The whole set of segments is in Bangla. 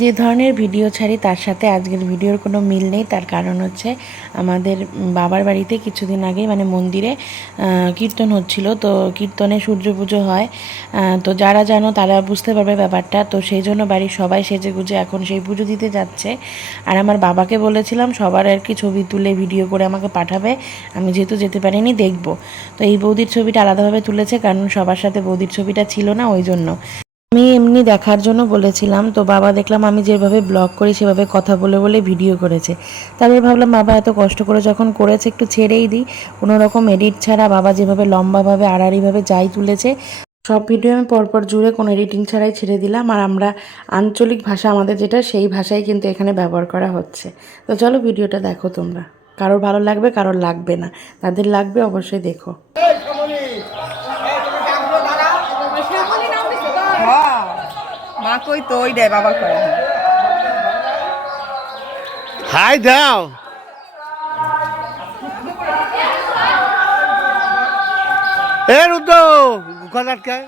যে ধরনের ভিডিও ছাড়ি, তার সাথে আজকের ভিডিওর কোনো মিল নেই। তার কারণ হচ্ছে আমাদের বাবার বাড়িতে কিছুদিন আগে মানে মন্দিরে কীর্তন হচ্ছিল। তো কীর্তনে সূর্য পুজো হয়। তো যারা জানো তারা বুঝতে পারবে ব্যাপারটা। তো সেই জন্য বাড়ির সবাই সেজে গুজে এখন সেই পুজো দিতে যাচ্ছে। আর আমার বাবাকে বলেছিলাম, সবার আর কি ছবি তুলে, ভিডিও করে আমাকে পাঠাবে। আমি যেহেতু যেতে পারিনি, দেখব। তো এই বৌদির ছবিটা আলাদাভাবে তুলেছে, কারণ সবার সাথে বৌদির ছবিটা ছিল না, ওই জন্য। আমি এমনি দেখার জন্য বলেছিলাম, তো বাবা দেখলাম আমি যেভাবে ব্লগ করি সেভাবে কথা বলে বলে ভিডিও করেছে। তারপর ভাবলাম বাবা এত কষ্ট করে যখন করেছে একটু ছেড়েই দিই কোনোরকম এডিট ছাড়া বাবা যেভাবে লম্বাভাবে আড়াড়িভাবে যাই তুলেছে, সব ভিডিও আমি পরপর জুড়ে কোনো এডিটিং ছাড়াই ছেড়ে দিলাম। আর আমরা আঞ্চলিক ভাষা আমাদের যেটা, সেই ভাষাই কিন্তু এখানে ব্যবহার করা হচ্ছে। তো চলো ভিডিওটা দেখো তোমরা। কারোর ভালো লাগবে, কারোর লাগবে না। তাদের লাগবে অবশ্যই দেখো হ্যাঁ মা কই তো ওই দেয় বাবা কয় হাই দাও। এ রুদ্র ঘর আটকায়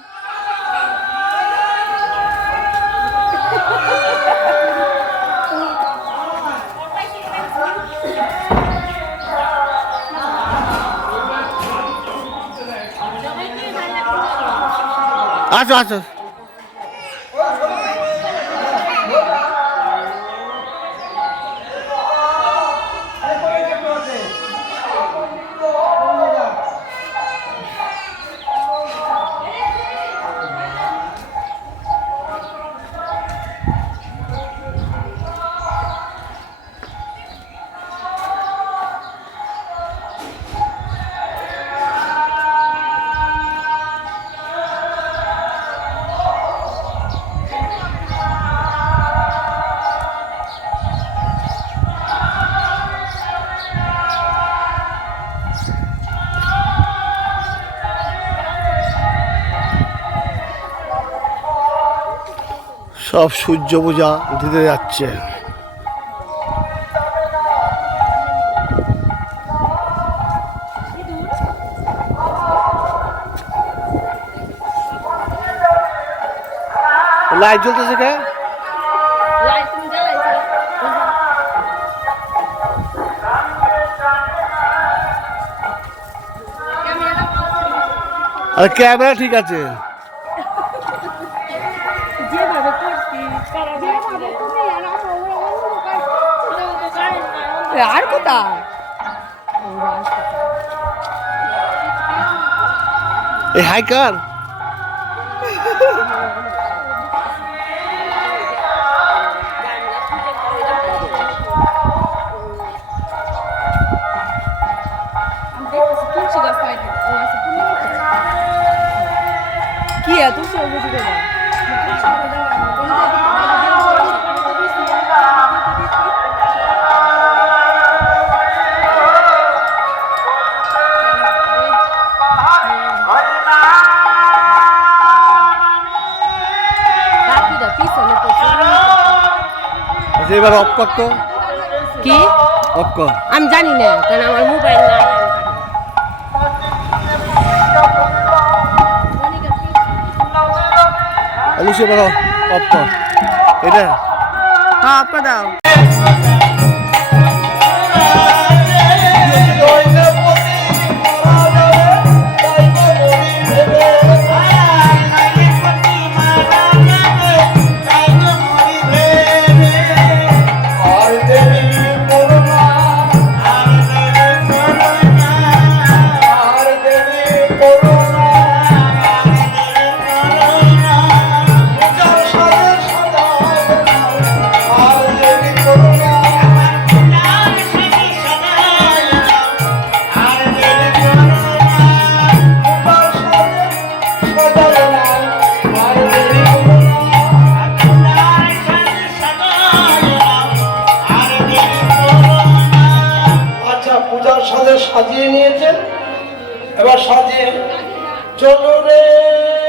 আসো আসো। সব সূর্য পূজা দিতে যাচ্ছে। লাইট জ্বলতেছে কে? আর ক্যামেরা ঠিক আছে। আর কোথায়? এই হাইকার। এবার অফ কর কি? অফ কর। আমি জানি না কারণ আমার মোবাইল না অবশ্যই বলো অফ কর। এটা হ্যাঁ আপা দাও। সাজিয়ে নিয়েছেন। এবার সাজিয়ে চলো রে।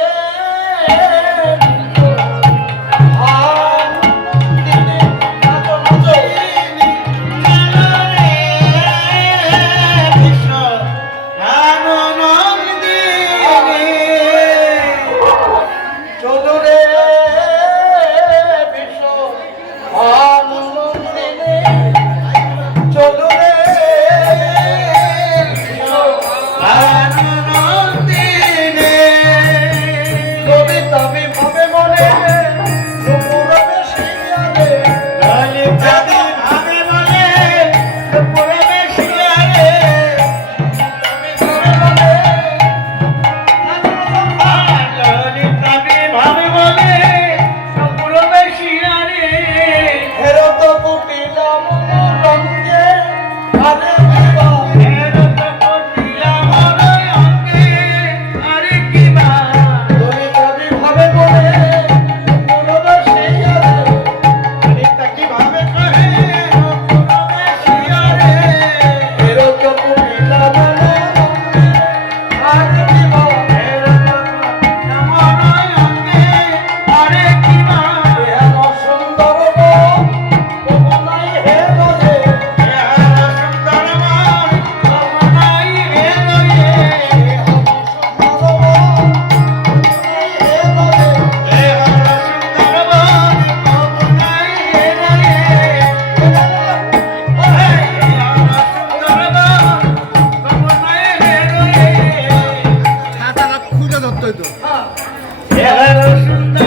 yeah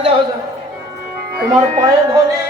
যাও যাও তোমার পায়ে ধরে